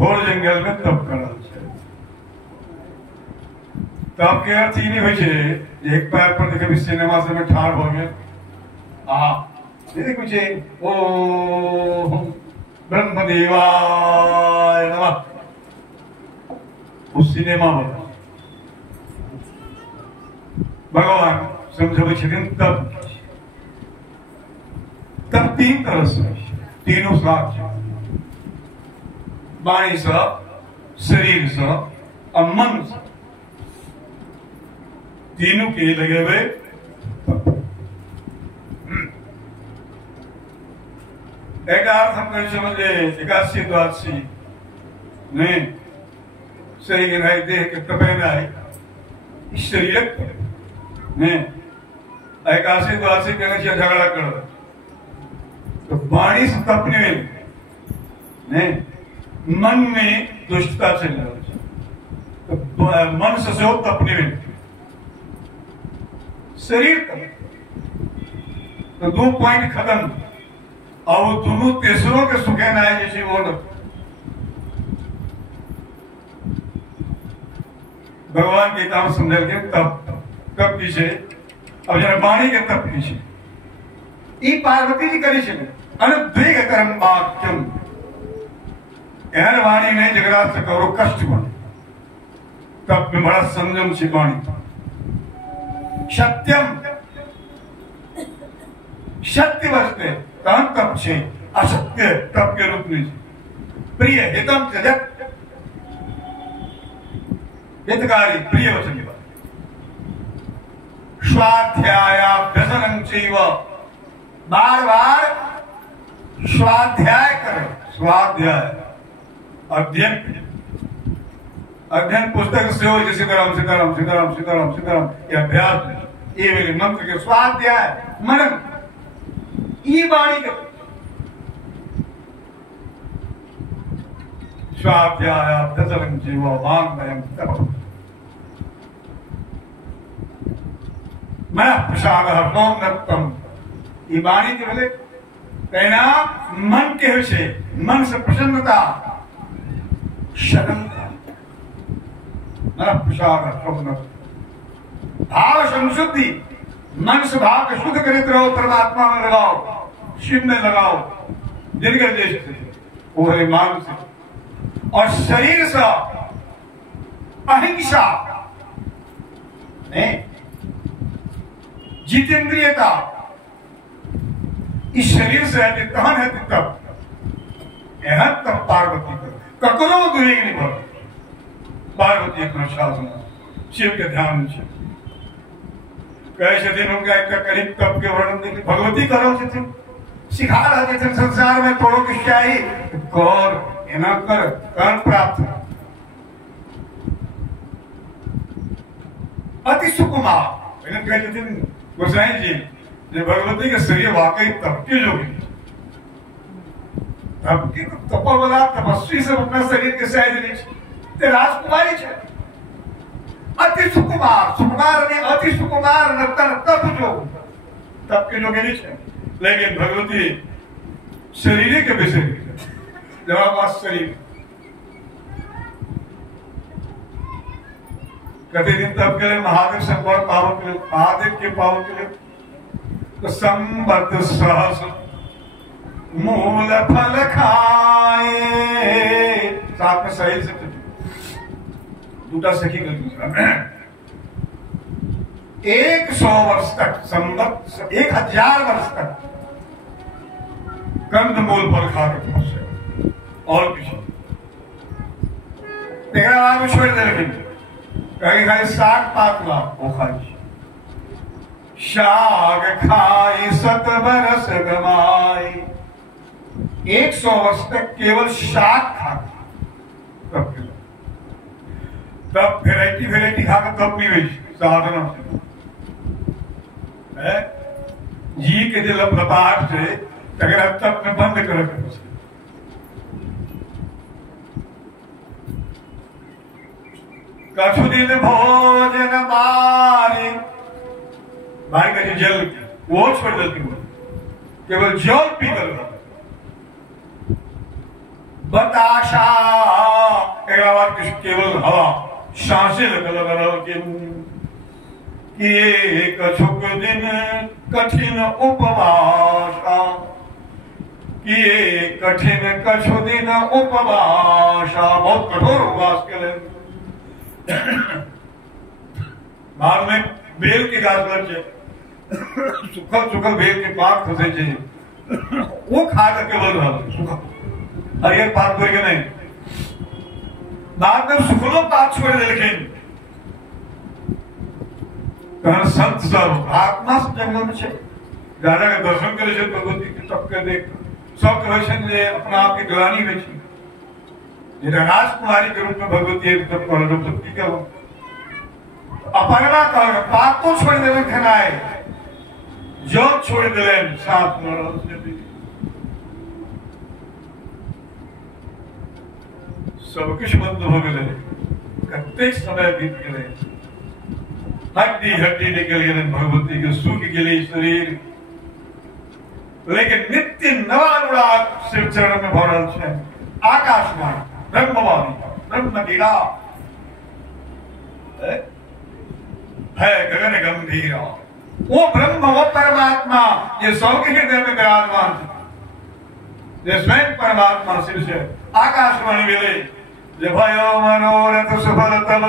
घोर जंगल में तप कर रहा है। तप के अर्थ ही नहीं हो जे एक पैर पर देखे सिनेमा से में ठाड़ हो गए कुछ ओम ब्रह्मदेवाय नमः उस सिनेमा में भगवान समझो तब तीन तरह से तीनों साथ वाणी से शरीर से और मन से तीनों के लगे हुए एक अर्थ हम समझे एकादशी द्वादशी नहीं सही गिनाई देह के तपेना है शरीर ने एकादशी द्वादशी कहने से झगड़ा कर तो वाणी से तपने ने मन में दुष्टता चल रहा तो मन से तपने में शरीर तो 2 पॉइंट खत्म और वो दोनों तेसरों के सुखे ना है जैसे वो भगवान के काम समझ के तब पीछे अब जरा वाणी के तब पीछे ई पार्वती जी करी छे अनुद्वेग कर्म वाक्यम एहन वाणी नहीं जगरा से करो कष्ट बन तब में बड़ा संयम से वाणी सत्यम सत्य वस्ते तहन तप छे असत्य तप के रूप में प्रिय हितम त्यजत हितकारी प्रिय वचन की बात स्वाध्यायाभ्यसनं चैव बार बार स्वाध्याय करो स्वाध्याय अध्ययन अध्ययन पुस्तक से हो जैसे सीताराम सीताराम सीताराम सीताराम सीताराम ये अभ्यास ये मेरे मंत्र के स्वाध्याय मनन ई वाणी के स्वाध्याय अभ्यसनं चैव वाङ्मयं तपः मैं प्रसाद नोम ये वाणी के बोले कहना मन के विषय मन से प्रसन्नता शरणता प्रसाद भाव संशुद्धि मन से भाव को शुद्ध करित रहो परमात्मा में लगाओ शिव में लगाओ जिनके देश से वो है मान से और शरीर से अहिंसा नहीं जितेंद्रियता इस शरीर से है तहन है तब यह तब पार्वती कर ककरो दुरी नहीं भर पार्वती अपना शासन शिव के ध्यान में कहे दिन उनका एक करीब तब के वर्णन देखिए भगवती करो सिखा रहे थे संसार में थोड़ो की चाहिए गौर एना कर कर्म प्राप्त अति सुकुमार कहते थे गोसाई जी ने भगवती के शरीर वाकई तपके जोगी तपके तपा वाला तपस्वी से अपना शरीर के साइज नहीं राजकुमारी है अति सुकुमार सुकुमार ने अति सुकुमार नर्तन तप जो तपके जोगी नहीं है लेकिन भगवती शरीर के विषय जवाब शरीर कहते दिन तब के लिए महादेव से बहुत पावन के लिए महादेव के पावन के लिए तो संबत सहस मूल फल खाए साथ में सही से दूटा सखी कर दूसरा 100 वर्ष तक संबत 1000 वर्ष तक कंद मूल फल खा के पहुंचे और कुछ तेरा बाद में छोड़ दे लेकिन कहीं खाई साग पातला वो खाई शाग खाई 7 बरस गमाई 100 वर्ष तक केवल शाग खाता तब वेराइटी खाकर तब नहीं हुई साधना है जी के जो लपाट से अगर अब तक में बंद कर कछु दिन भोजन मारी भाई का जल वो छोड़ देती वो केवल जल पी कर बताशा बार केवल हवा सांसें लग कि कछुक दिन कठिन उपवासा, कि कठिन कछु दिन उपवासा, बहुत कठोर उपवास के लिए। बाद में बेल के गाछ लग सुखल सुखल बेल के पात फंसे चाहिए, वो खा करके बोल रहा सुखल हरियर पात कोई के नहीं। बाद में सुखलो पात छोड़ दे, लेकिन संत सब आत्मा से जंगल में राजा के दर्शन करे भगवती के तब के देख सब कहते अपना आप की ग्लानी में राजकुमारी के रूप में भगवती द्रौपदी का अपहरणा कर पाप तो छोड़ देवे खनाए जो छोड़ दिले साथ सब कुछ बंद हो गए, कत्ते समय बीत गए, हड्डी हड्डी निकल गए, भगवती के सूख गए शरीर, लेकिन नित्य नवानुराग शिव चरण में भरल है। आकाशवाणी ब्रह्मवाणी ब्रह्म गिरा है गगन गंभीरा, वो ब्रह्म वो परमात्मा ये सबके हृदय में विराजमान है, ये स्वयं परमात्मा शिव से आकाशवाणी मिले जब भयो मनोरथ सफल तब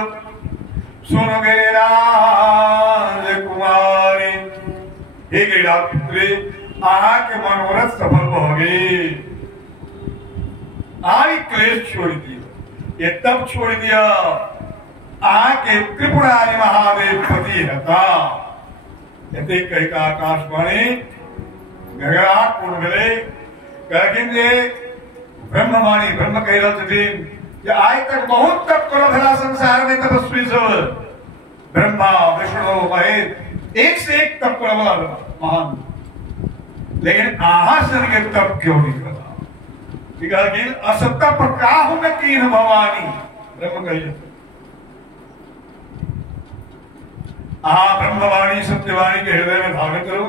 सुन गिरिराज कुमारी, हे गिरिराज पुत्री आहा के मनोरथ सफल हो गए, आई क्लेश छोड़ दिया, ये तब छोड़ दिया आके त्रिपुरारी महादेव पति हता, यदि कई का आकाशवाणी गगराट उड़ गए, कहेंगे ब्रह्मवाणी ब्रह्म कह रहे थे आज तक बहुत तप करो भला संसार में तपस्वी सब ब्रह्मा विष्णु महेश एक से एक तप करो महान, लेकिन आहासन के तप क्यों नहीं करा, असत्ता पर का हूं मैं कीन भवानी ब्रह्म कहिए ब्रह्मवाणी सत्यवाणी के हृदय में धारण करो,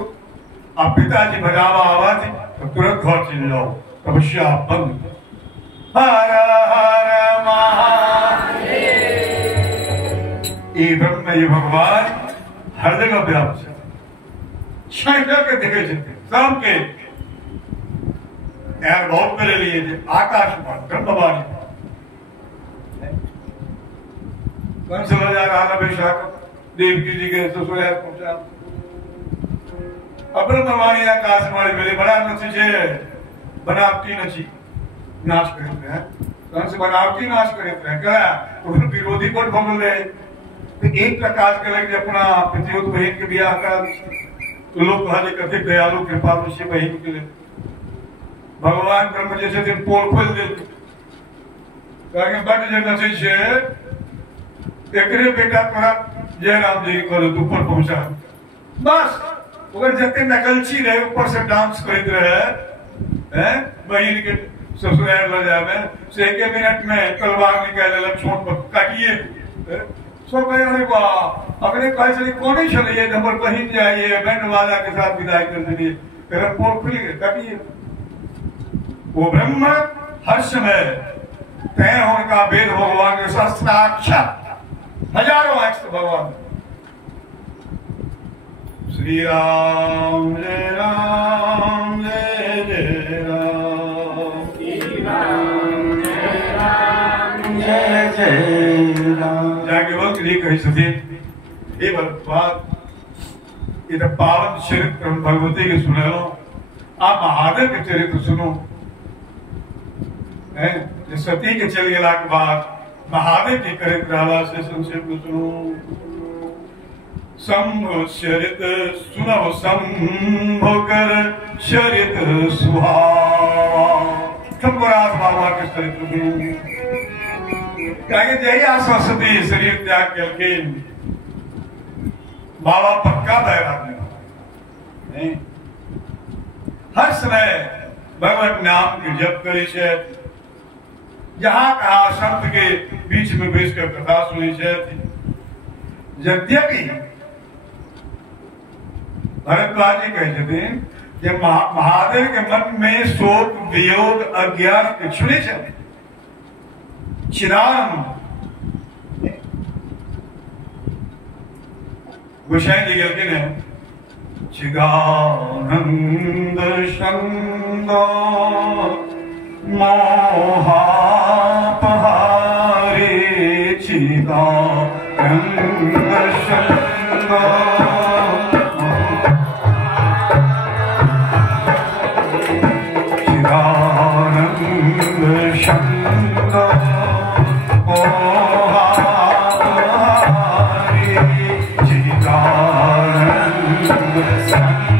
अब पिताजी बजावा आवाज तो तुरंत घर चले जाओ, तपस्या बंद। हर हर महादेव, ये ब्रह्म ये भगवान हर जगह व्याप्त है, क्षण के देखे चलते शाम के यार बहुत मेरे लिए आकाशवाणी ब्रह्मवाणी कौन से जा रहा है बेशक देवकी जी के ससुराल पहुंचा, ब्रह्मवाणी आकाशवाणी मेरे बड़ा नची बनावटी नची नाश करते हैं, कौन से बनावटी नाश करते हैं क्या उधर विरोधी पर भंग ले, तो एक प्रकाश के लगे अपना पितृव्रत बहन के ब्याह का तो लोग कहा कथे दयालु कृपा ऋषि बहन के लिए भगवान ब्रह्म जैसे दिन पोल खोल देते बट जो नचे एकरे बेटा तोरा जयराम जी को ऊपर पहुंचा, बस अगर जते नकलची रहे ऊपर से डांस करते रहे बहन के ससुराल ले जावे से एक मिनट में तलवार निकाल ले छोट पर काटिए सब कहे अरे वाह अगले कहे चलिए कौन ही चलिए नंबर बहन जाइए बैंड वाला के साथ विदाई कर दीजिए, फिर पोल खुल गए काटिए। वो ब्रह्म हर समय तय होने का वेद भगवान के साथ साक्षात हजारों एक्स भगवान श्री राम जय राम जय जय राम, श्री राम जय राम जय जय राम। जाके बोल के कही सके ये बात ये पावन चरित्र भगवती के सुने हो, आप महादेव के चरित्र सुनो, सती के चल गया के बाद महादेव की चरित्र से संक्षेप को सुनो। शंभु चरित सुनव शंभु कर चरित सुहावा, शंभुराज बाबा के चरित्र सुनो, जय सरस्वती शरीर त्याग करके बाबा पक्का बैराग नहीं हर समय भगवत नाम की जप करी है, जहां कहा संत के बीच में बैठ कर कथा सुनी है। यद्यपि भरद्वाज जी कहते थे कि महादेव के मन में शोक वियोग अज्ञान छुड़े चिदानंद गोसाई जी गल के ने चिदानंद संग मोहापहारे चिदानंद संग चिदानंद संग मोहापहारे चिदानंद संग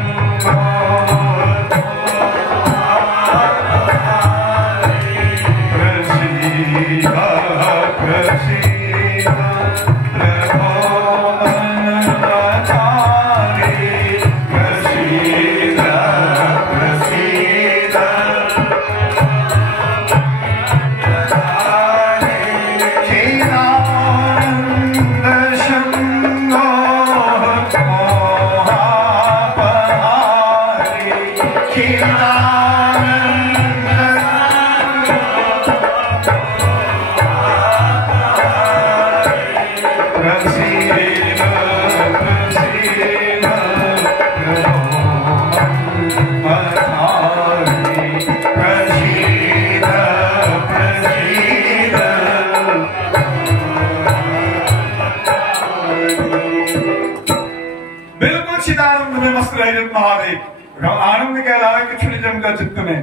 महादेव आनंद के अलावा कुछ नहीं जमता चित्त में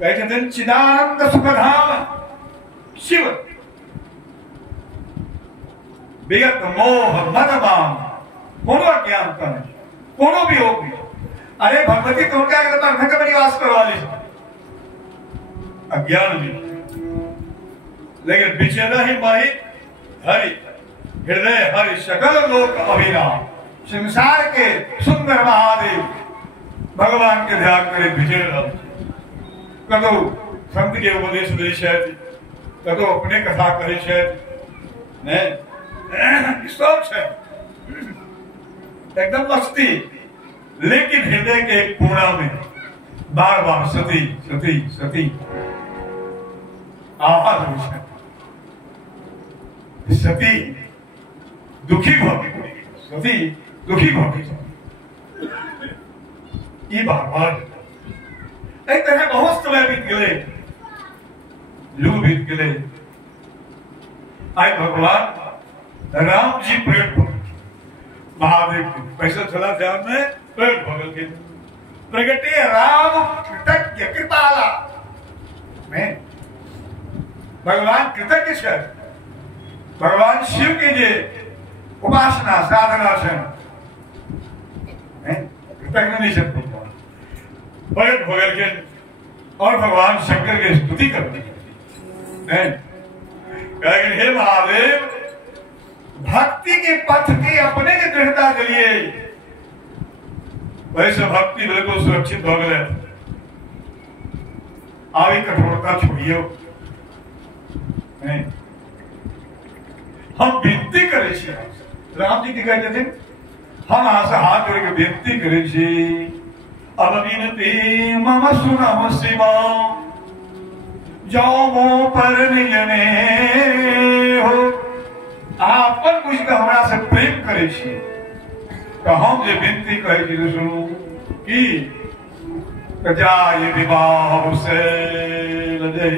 बैठे दिन चिदानंद सुखधाम शिव विगत मोह मदमान कोनो अज्ञानता नहीं कोनो भी होगी। अरे भगवती तो क्या करता है घर में वास करवा ली अज्ञान भी लेकिन विचेदा ही माही हरि हृदय हरि सकल लोक अभिराम संसार के सुंदर महादेव भगवान के ध्यान करे विजय कदो संत के उपदेश दे कदो अपने कथा करे सोच है एकदम मस्ती लेकिन हृदय के कोना में बार बार सती सती सती आवाज सती दुखी भवी सती दुखी भवी ये बार एक तरह बहुत समय बीत गए युग बीत गए आए भगवान राम जी प्रकट हो महादेव पैसा चला ध्यान में प्रकट भगल के प्रगटे राम कृतज्ञ कृपाला में भगवान कृतज्ञ है भगवान शिव की जे उपासना साधना से कृतज्ञ नहीं सकते प्रकट भगल के और भगवान शंकर की स्तुति करते हैं हे महादेव भक्ति के पथ की अपने के दृढ़ता के लिए वैसे भक्ति बिल्कुल सुरक्षित हो गए आवी कठोरता छोड़िए हम विनती करे राम जी की कहते थे हम से हाथ जोड़ के विनती करे अब विनती मम सुनम शिवा जाओ मो पर निजने हो आपन कुछ हमरा से प्रेम करे तो हम जे विनती करे सुनू कि जाए विवाह से लजे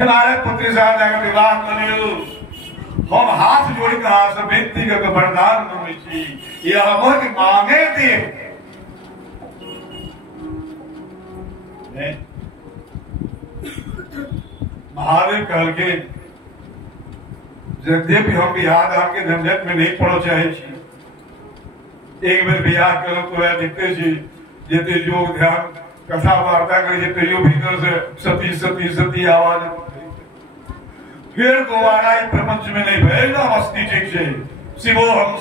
हमारे पुत्री साहब जाकर विवाह करियो हम हाथ जोड़ के हाथ से विनती करके वरदान मांगे छी ये हमर मांगे थे महादेव कह के यद्यपि हम बिहार आपके झंझट में नहीं पड़ो चाहे एक बेर बिहार करो तो देखते जेते योग ध्यान कथा वार्ता करे भीतर से सती सती सती आवाज फिर दोबारा प्रपंच में नहीं भेजना मस्ती ठीक से शिवो हम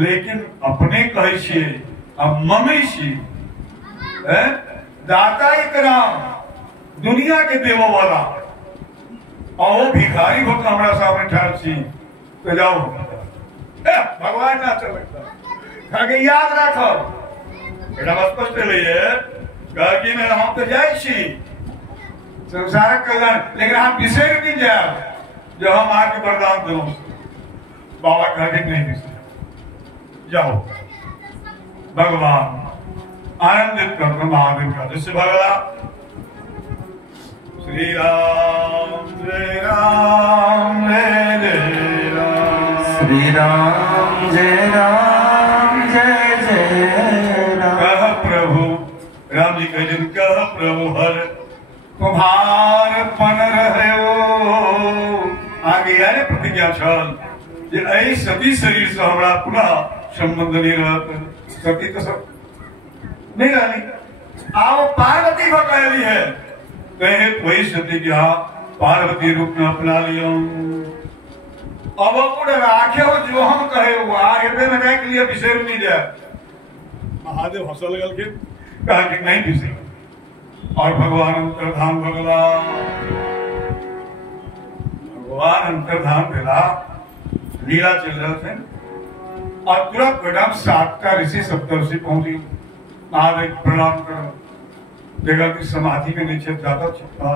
लेकिन अपने कहे अब मम्मी दाता एक राम दुनिया के देवो वाला और वो भिखारी हो तो हमारा सामने ठहर तो जाओ भगवान ना चलता याद रखो स्पष्ट हम तो जाए संसार कल्याण लेकिन हम विषय नहीं जाए जो हम आके वरदान दो। बाबा कह के नहीं पी सकते, जाओ भगवान आनंदित कर दो महादेव का। जिससे भगवान श्री राम जय राम जय जय राम, श्री राम जय राम जय जय राम। कह प्रभु राम जी कह कह प्रभु हर तुम्हार पन रहे हो। आगे यारे प्रतिज्ञा छल जे ऐ सती शरीर से हमरा पुनः संबंध नहीं रहत। सती तो सब नहीं रही, आओ पार्वती को कहली है, कहे वही सती की पार्वती रूप में अपना लिया। अब उड़ राखे हो जो हम कहे वो हृदय में रख लिया, विषय नहीं जाए। महादेव हंसल गल के कहा कि नहीं विषय। और भगवान अंतर्धान भगवान अंतर्धान भेला, लीला चल रहे थे और तुरंत बेटा 7 का ऋषि सप्तर्षि पहुंची। महादेव प्रणाम करो, देखा कि समाधि में नीचे ज्यादा छिपा।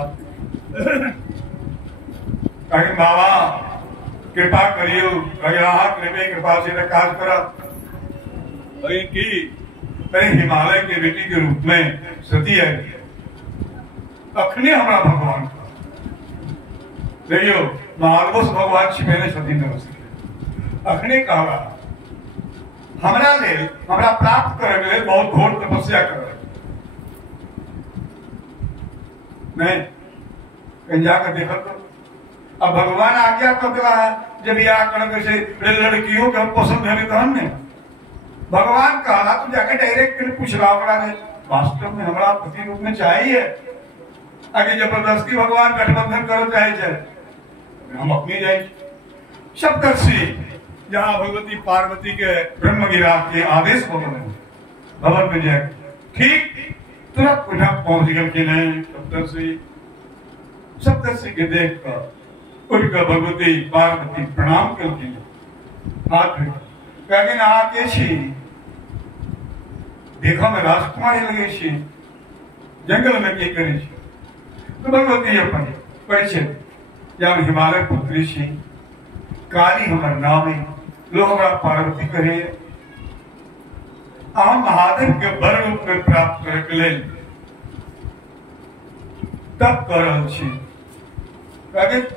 कहीं बाबा कृपा करियो, कृपा से काज करा की हिमालय के बेटी के रूप में सती है। अखने हमारा भगवान देखियो महादेव भगवान छिपेने सती न हो सके। अखने कहा हमरा ले हमरा प्राप्त करे ले बहुत घोर तपस्या कर नहीं कहीं जाकर देखा तो अब भगवान आज्ञा कर दिला है। जब यह आकर से लड़कियों के पसंद है तो हमने भगवान कहा तो जाके डायरेक्ट पूछ रहा वास्तव में हमारा पति रूप में चाहिए। आगे जबरदस्ती भगवान गठबंधन करो चाहे हम अपनी जाए। सप्तर्षि जहाँ भगवती पार्वती के ब्रह्मगिरा के आदेश भवन में जाए ठीक तुरंत पहुंच गए कि नहीं। सप्तर्षि के देख कर उठकर भगवती पार्वती प्रणाम करती हाथ कहीं आके छी देखो मैं राजकुमारी लगे छी जंगल में की करे छी तो भगवती अपन परिचय जब हिमालय पुत्री छी काली हमर नाम है लोग हमरा पार्वती करे हम महादेव के बर रूप में प्राप्त करे के लेल तप कर रहल छी।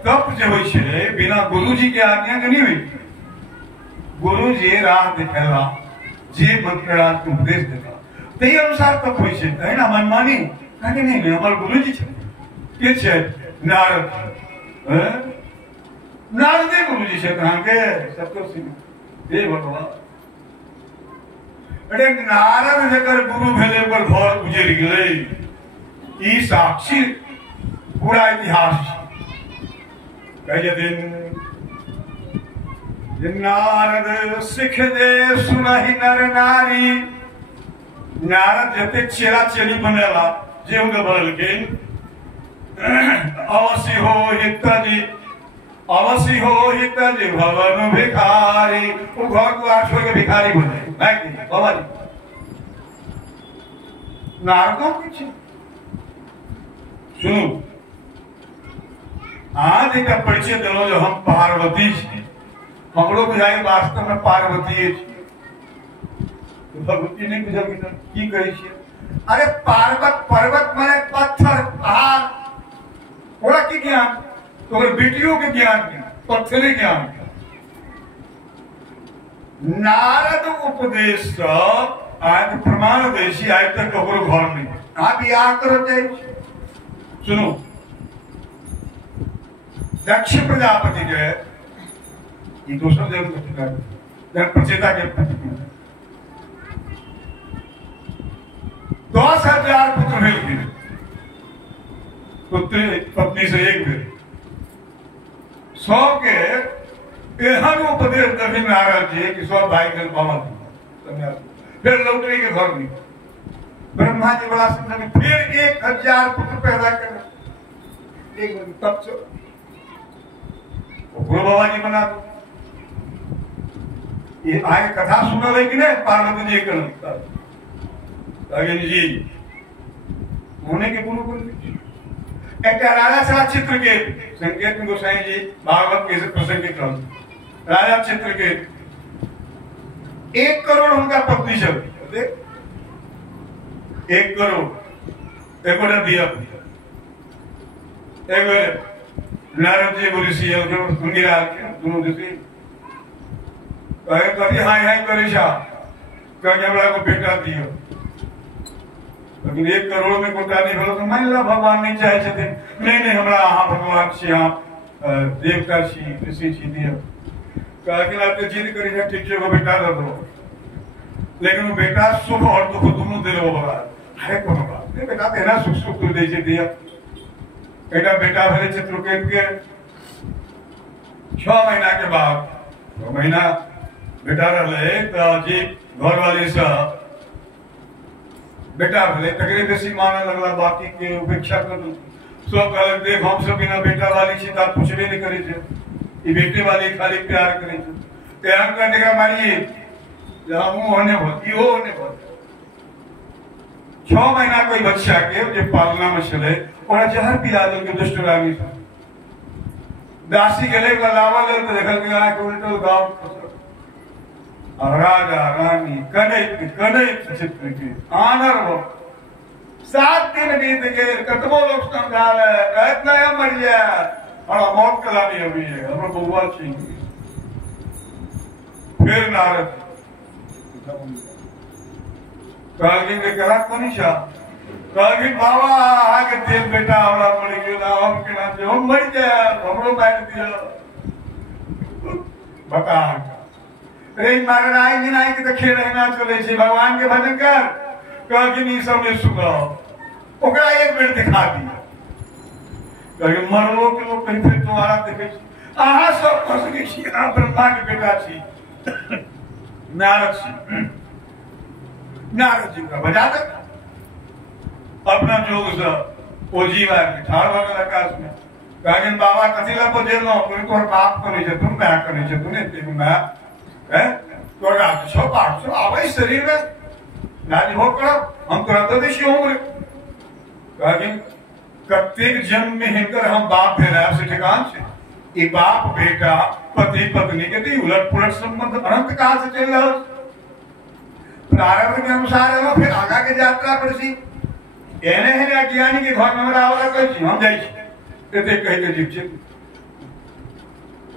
तप जो होइ छै बिना गुरु जी के आज्ञा के नहीं हुई। गुरु जी राह दिखेला जे मंत्र उपदेश देता तही अनुसार तप होइ छै। ना मनमानी कहे नहीं हमर गुरु जी के छै नारद नारदे गुरु जी छै के सप्तर्षि हे भगवान। अरे नारद जकर गुरु भेले ओकर घर उजड़ गेलै ई साक्षी पूरा इतिहास दिन नारद सिख दे सुनहि नर नारी। नारद जते चेला चेली बनेला जे उनके बदलखिन अवश्य हो हितजी भवन भिखारी वो घर को आठ छोड़ के भिखारी बने बाबा जी नारदों पीछे सुनो आज एक परिचय दिलो जो हम पार्वती हमरो बुझाई वास्तव में पार्वती तो भगवती नहीं बुझल की कहे छी। अरे पर्वत माने पत्थर पहाड़ थोड़ा की ज्ञान तो बेटियों के ज्ञान पत्थरे ज्ञान नारद उपदेश आज प्रमाण देशी आज तक ककरो घर नहीं आप याद करो चाहिए। सुनो दक्ष प्रजापति जो है ये दूसरा प्रचेता के 10,000 पुत्र मिलते पत्नी से एक बेर 100 के एहन उपदेश दक्षिण नारद जी कि सब भाई के पावन फिर लौटरी के घर नहीं ब्रह्मा जी बड़ा सुंदर फिर 1,000 पुत्र पैदा कर एक तब से गुरु बाबा जी बना दो। ये आगे कथा सुना है कि नहीं पार्वती जी कर जी होने के गुरु बोल एक राजा छला चित्रकेत संकेत में गोसाई जी भागवत के प्रसंगित रहल राजा चित्रकेत 1 करोड़ उनका पत्नी सब 1 करोड़ एकोटा दिया एक नारद जी को ऋषि है जो मंगिरा दोनों ऋषि कहे करी हाय हाय करे छा कहे हमरा को बेटा दियो लेकिन 1 करोड़ में कोटा नहीं भलो तो मान ला भगवान नहीं चाहे छे नहीं हमरा अहाँ भगवान छी अहाँ देवता छी ऋषि छी दियो कहे कि आप जिद करी है ठीक है वो बेटा दे दो लेकिन वो बेटा सुख और दुख दोनों दे लो बाबा अरे कोनो बात नहीं बेटा तेरा सुख सुख तो दे छे दिया बेटा बेटा भले चित्रकेत के 6 महीना के बाद 6 महीना बेटा रहे तो जी घर वाले से बेटा भले तकरे बेसी माने लगला बाकी के उपेक्षा कर सब कहले देख हम सब बिना बेटा वाली छी ता पूछबे नहीं करे छे ई बेटे वाली खाली प्यार करे छे प्यार करने का मानिए जहां मुंह होने होती हो होने होती 6 महीना कोई बच्चा के जो पालना में चले और जहर पिला दो के दुष्ट रानी से दासी गले का लावा ले तो देखल के आके उल्टो गांव और राजा रानी कने चित्र की आनर हो 7 दिन बीत गए कतबो लोग संभाल है कहत ना मर गया और मौत कलानी अभी है हमरा बउवा छी फिर नारद कहलखिन के करा कोनी छा कहलखिन बाबा आके तेल बेटा हमरा पड़ गेल हम केना से हम मर जाए हमरो मार दियो बता रे महाराज जी नाई के तो खेल रहना चले छे भगवान के भजन कर कहलखिन ई सब ने सुनो ओकरा एक बेर दिखा दिया कहलखिन मरलो के लोग कहीं फिर तुम्हारा देखे आहा सब फंस गई छी आ ब्रह्मा के बेटा छी नारद जी का बजा दे अपना जोग से ओ जीवा के ठाड़ भगल आकाश में कहन बाबा कथिला को देलो तोर बाप करे छे तुम मैं करे छे तूने ते मैं है तोरा छो पाठ छो आवे शरीर में नानी हो कर हम तोरा तो देशी उम्र कहन कतेक जन्म में हिंकर हम बाप भेला से ठिकान छे ई बाप बेटा पति पत्नी के दी उलट पुलट संबंध अनंत काल से चल रहा प्रारंभ के अनुसार है फिर आगा के यात्रा पड़सी एने है ज्ञानी के घर में हमरा आवला कहै छी हम जाई छी एते कह के जीव छी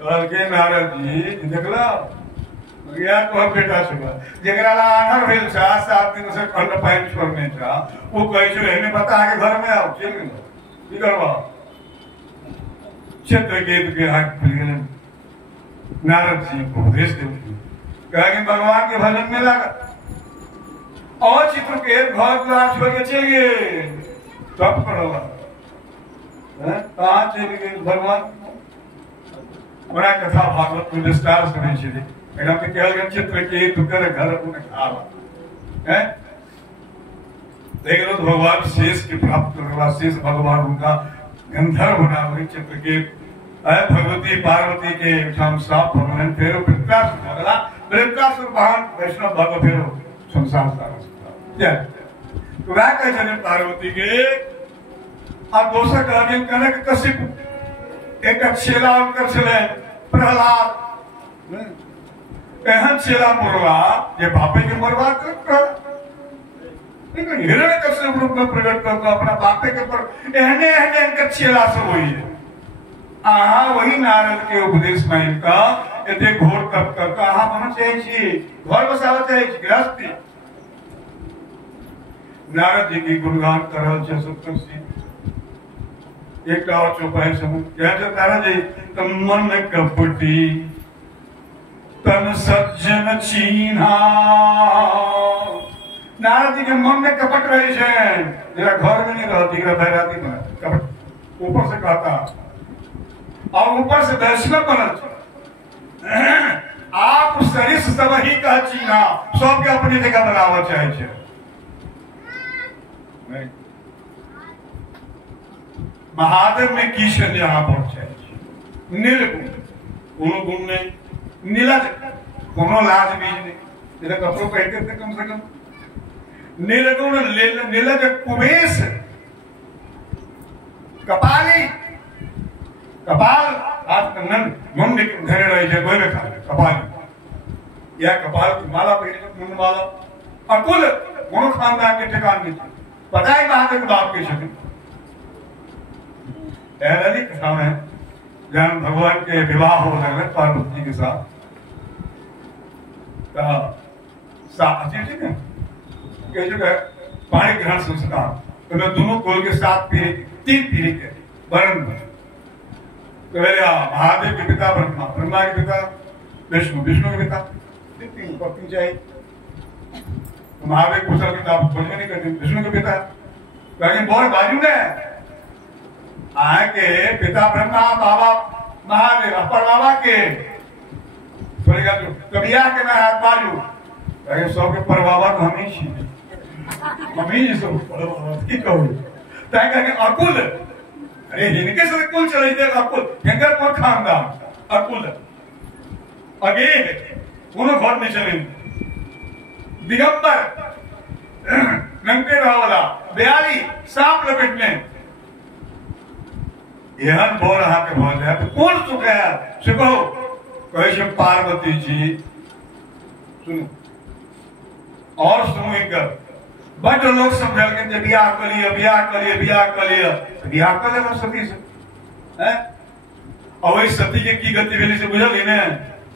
कहल के नारद जी देखला या तो बेटा छबा जेकरा ला आनर भेल छा 7 दिन से खंड पाइन छोड़ने छा वो कहै छै एने बता के घर में आओ चल गेल की करबा चित्रकेत के हाथ खुल गए नारद जी को भेज दे कहा कि भगवान के भजन में लगा और चित्रकेत घर द्वार छोड़ के चल गए तब पड़ोला कहाँ चल गए भगवान बड़ा कथा भागवत में विस्तार सुने छे मैडम के कहल गए चित्रकेत कर घर उन्हें खावा है देख लो तो भगवान शेष के प्राप्त करवा शेष भगवान उनका गंधर्व बना हुई चित्रकेत भगवती पार्वती के ठाम साफ भगवान फेरो वृत्तासुर अगला वृत्तासुर महान वैष्णव भगव फेरो संसार सारा तो वह कहे छे पार्वती के और दोसर कहलिन कनक कश्यप एक छेला उनकर छले प्रहलाद एहन छेला मुरला जे बापे के मरवा कर लेकिन हिरण्यकश्यप रूप में प्रकट करता अपना बापे के पर एहने एहने इनका छेला सब हुई है आहा वही नारद के उपदेश में इनका यदि घोर तप तक आहा मन चाहिए छी घर बसावा चाहिए छी गृहस्थी नारद जी की गुणगान कर रहल छै सत्तर सी एक और चौपाई समझ क्या जो नारद जी तुम मन कपटी तन सज्जन चीन्हा नारद जी के मन में कपट रही है जरा घर में नहीं रहती बैराती में कपट ऊपर से कहता और ऊपर से वैष्णव बनल आप सरिस सब ही कह चीना सबके अपनी जगह बनावा चाहे महादेव में की यहाँ पहुंचे निर्गुण कोनो गुण नहीं नीलज कोनो लाज बीज नहीं जरा कपड़ों पहनते थे कम से कम निर्गुण नीलज कुबेश कपाली कपाल हाथ मुंड धरे रहे थे कोई बेटा कपाली या कपाल की माला पहने मुंड माला अकुल गुण खानदान के ठिकान नहीं पता है महादेव के बाप के शक्ति ललित कथा में जब भगवान के विवाह हो रहे पार्वती जी के साथ ठीक है पाणी ग्रहण संस्कार तो मैं दोनों कोल के साथ पीढ़ी 3 पीढ़ी के वर्ण तो महादेव के पिता ब्रह्मा ब्रह्मा के पिता विष्णु विष्णु के पिता 3 पत्नी चाहिए तो महादेव कुशल की आप समझ नहीं करते विष्णु के पिता कहीं बहुत बाजू ने के पिता ब्रह्मा बाबा महादेव अपर बाबा के कभी आके मैं हाथ बाजू सब के पर बाबा तो हम ही मम्मी जी सब पर बाबा की कहूँ तय करके अकुल अरे इनके से कुल चले थे अकुल गंगर पर खानदान अकुल अगे उन्होंने घर में चले दिगंबर नंगे वाला बयाली सांप लपेट में यह बोल रहा के बोल रहा तो कौन चुका है सुनो कहे पार्वती जी सुनो और सुनो एक बड़ लोग समझल के ब्याह करिए ब्याह करिए ब्याह करिए ब्याह कर लेना सती से हैं और वही सती के की गति भेली से बुझल ही ने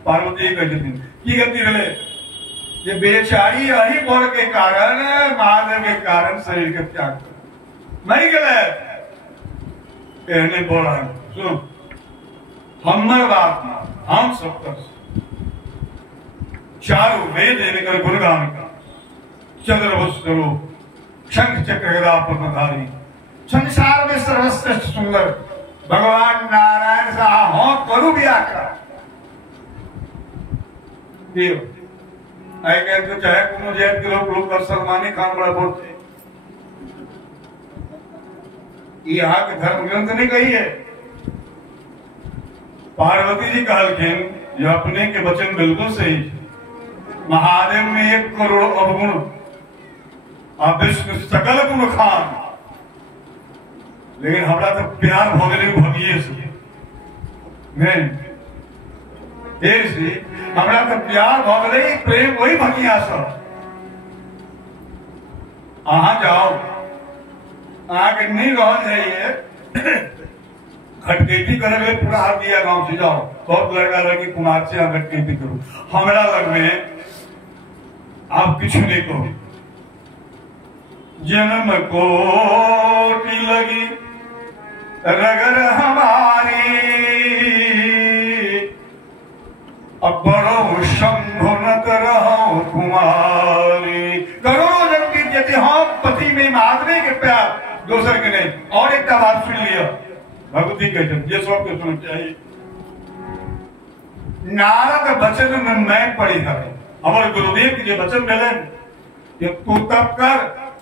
पार्वती कह छथिन की गति भेले ये बेचारी यही बोल के कारण महादेव के कारण शरीर के त्याग कर मर गए कहने बोला सुन हमर बात हम सब कर चारों वेद लेकर गुणगान का चंद्रवस्त रूप शंख चक्र गदा पद्मधारी संसार में सर्वश्रेष्ठ सुंदर भगवान नारायण सा हो करू भी आकर आई कहते तो चाहे कोनो जैन के लोग कर सलमानी खान बड़ा बोलते यहाँ के धर्म ग्रंथ नहीं कही है पार्वती जी कहलखिन जो अपने के वचन बिल्कुल सही महादेव में 1 करोड़ अवगुण और विष्णु सकल गुण खान लेकिन हमरा तो प्यार भोगले भगिए से नहीं हमरा तो प्यार भोगले प्रेम वही भगिया सब अहाँ जाओ आगे नहीं रह जाइए खटकेती करे पूरा हाथ दिया गांव से जाओ बहुत लड़का लड़की कुमार से हम खटकेती करो हमारा लग में आप कुछ नहीं कहो जन्म कोटि लगी रगर हमारी अब बड़ो शंभु न रहो कुमारी करोड़ों जन्म की यदि हम पति में महात्मे के प्यार दोसर के नहीं और एक बात सुन लिया भगवती कहते ये सब के सुन चाहिए नारद वचन में मैं पढ़ी है हमारे गुरुदेव के जो वचन मिले ये तू तब कर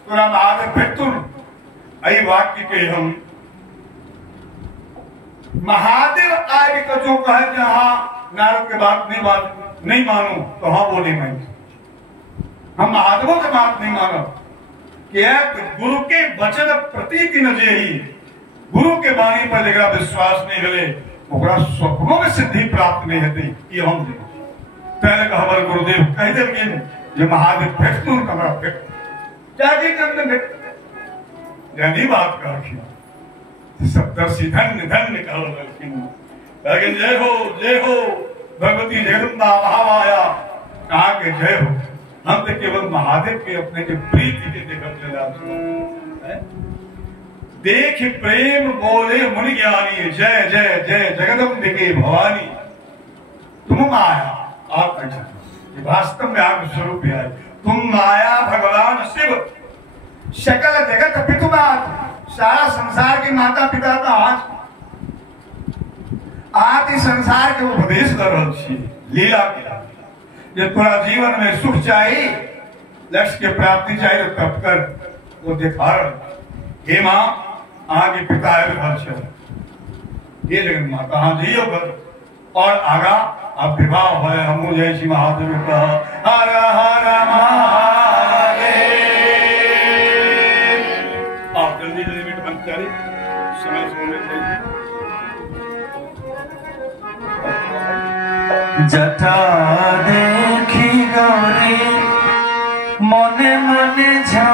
तुरा महादेव भेटुन आई वाक्य के हम महादेव आगे का जो कहे कि हाँ नारद के बात नहीं मानू तो हाँ बोले मैं हम महादेवों के बात नहीं मानो क्या गुरु के वचन प्रतीक न जेही गुरु के वाणी पर जरा विश्वास नहीं रहे ओकरा स्वप्नों में सिद्धि प्राप्त नहीं होती ये हम पहले का हमारे गुरुदेव कह देंगे जो महादेव भेट तू कमरा भेट जाके कंद भेट यानी बात का सप्तर्षि धन्य धन्य कहो लेकिन जय हो भगवती जगदम्बा महामाया कहा के जय हो हम तो केवल महादेव के अपने के प्रीति के देखकर चला देख प्रेम बोले मुनि ज्ञानी जय जय जय जगदम्बिके भवानी तुम माया आप वास्तव में आप स्वरूप है तुम माया भगवान शिव सकल जगत पितुमात सारा संसार के माता पिता का आज इस संसार के उपदेश कर रही लीला के जो थोड़ा जीवन में सुख चाहिए लक्ष्य की प्राप्ति चाहिए तो तब कर वो दिखा हे माँ आगे पिता है ये जगन माता हाँ जी कर और आगा अब विवाह है हम जय श्री महादेव का हर हर महादेव आप जल्दी जल्दी मिनट बनते जारी समय समय जटा देखी गौरी मने मने झा